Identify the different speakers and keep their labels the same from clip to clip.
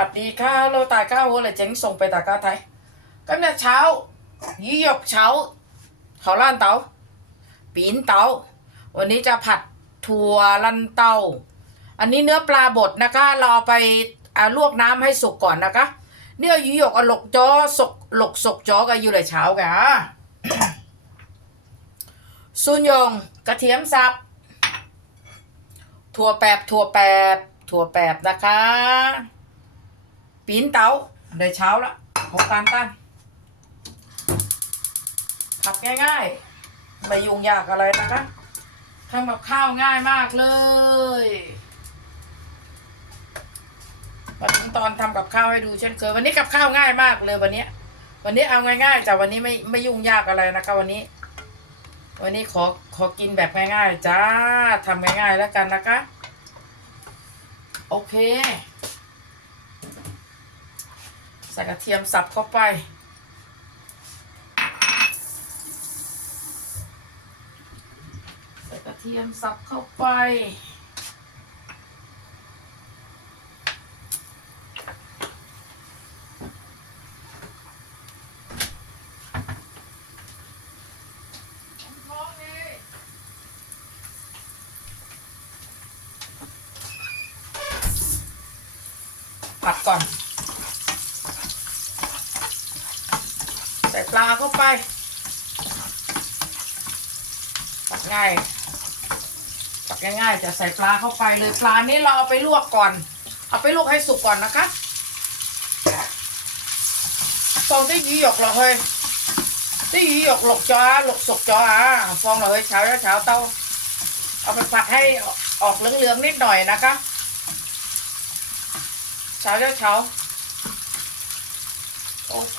Speaker 1: วัสดีค่ะโลตาก้าวัวเลยเจ๋งส่งไปตาก้าไทยก็เนี่ยเช้ายี่หยกเช้าเขาล้านเตาปีนเตาวันนี้จะผัดถั่วลันเตาอันนี้เนื้อปลาบดนะคะ เราเอาไปอลวกน้ำให้สุกก่อนนะคะ เนี่ยยี่หยกอาหลกจอสกหลกสกจอกันอยู่เลยเช้ากะซุนยงกระเทียมสับถั่วแปบถั่วแปบถั่วแปบนะคะ ปีนเตาได้เช้าละของการตั้นขับง่ายๆไม่ยุ่งยากอะไรนะคะทำกับข้าวง่ายมากเลยมาถึงตอนทำกับข้าวให้ดูเช่นเคยวันนี้กับข้าวง่ายมากเลยวันนี้วันนี้เอาง่ายๆแต่วันนี้ไม่ไม่ยุ่งยากอะไรนะคะวันนี้ วันนี้ขอขอกินแบบง่ายๆจ้าทำง่ายๆแล้วกันนะคะ โอเค ส่กระเทียมสับเข้าไป ใส่กระเทียมสับเข้าไป ผัดก่อน ใส่ ปลาเข้าไปผัดง่ายผัดง่ายๆจะใส่ปลาเข้าไปเลยปลานี้เราเอาไปลวกก่อน เอาไปลวกให้สุกก่อนนะคะฟองที่ยี่หยกเหรอเฮ้ยที่ยี่หยกหลกจอหลกสุกจออะฟองเรอเฮ้ยเช้าเช้าเต้าเอาไปผัดให้ออกเหลืองๆนิดหน่อยนะคะเช้าเช้าเช้าโอเค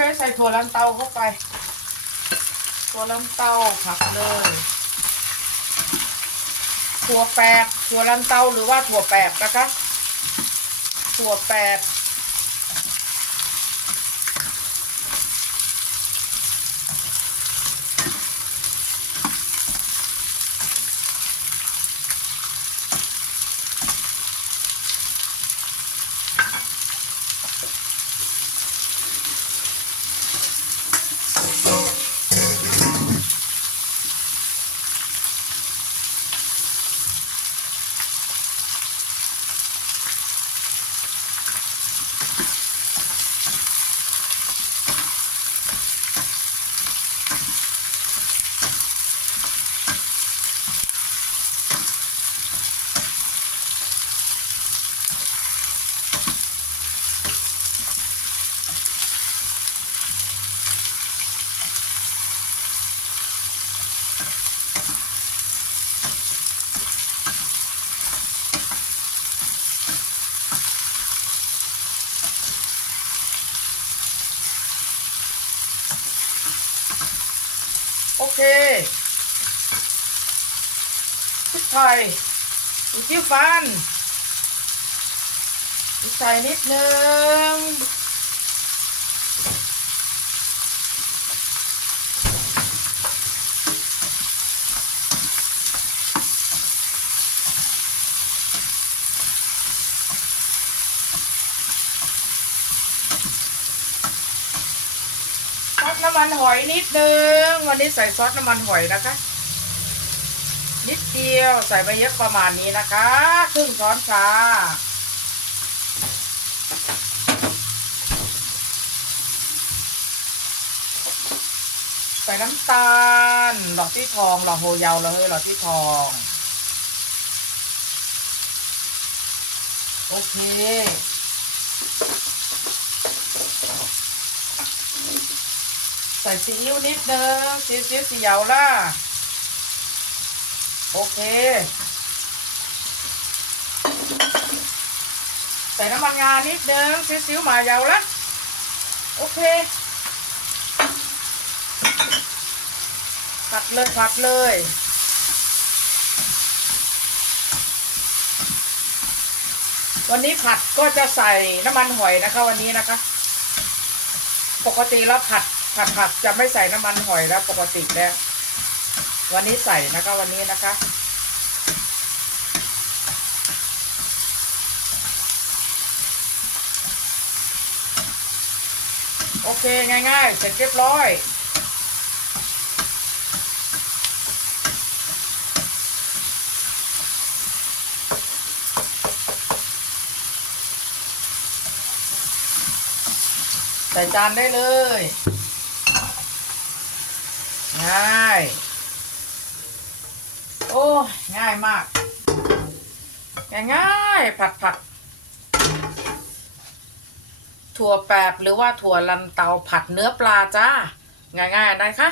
Speaker 1: เคใส่ถั่วลันเตาเข้าไป ถั่วลันเตาผักเลยถั่วแปบถั่วลันเตาหรือว่าถั่วแปบนะคะ ถั่วแปบ เคพริกไทยอุจิ้วฟันใส่นิดนึง มันหอยนิดนึง วันนี้ใส่ซอสน้ำมันหอยนะคะ นิดเดียวใส่ไปเยอะประมาณนี้นะคะครึ่งช้อนชาใส่น้ำตาลหลอดที่ทองหลอดโฮยาวเลยหลอดที่ทองโอเค ใส่ซีอิ๊วนิดนึงซีซีอิ๊วสีเยาล่ะโอเค ใส่น้ำมันงานิดนึงซีซิวมาเยาละโอเค ผัดเลยผัดเลยวันนี้ผัดก็จะใส่น้ำมันหอยนะคะ วันนี้นะคะ ปกติแล้วผัด ผัดผัดจะไม่ใส่น้ำมันหอยแล้วปกติแล้ว วันนี้ใส่นะคะวันนี้นะคะ โอเคง่าย ๆ เสร็จเรียบร้อยใส่จานได้เลย ง่ายโอ้ยง่ายมาก ง่ายๆผัดผัดถั่วแปบหรือว่าถั่วลันเตาผัดเนื้อปลาจ้า ง่ายๆนะคะ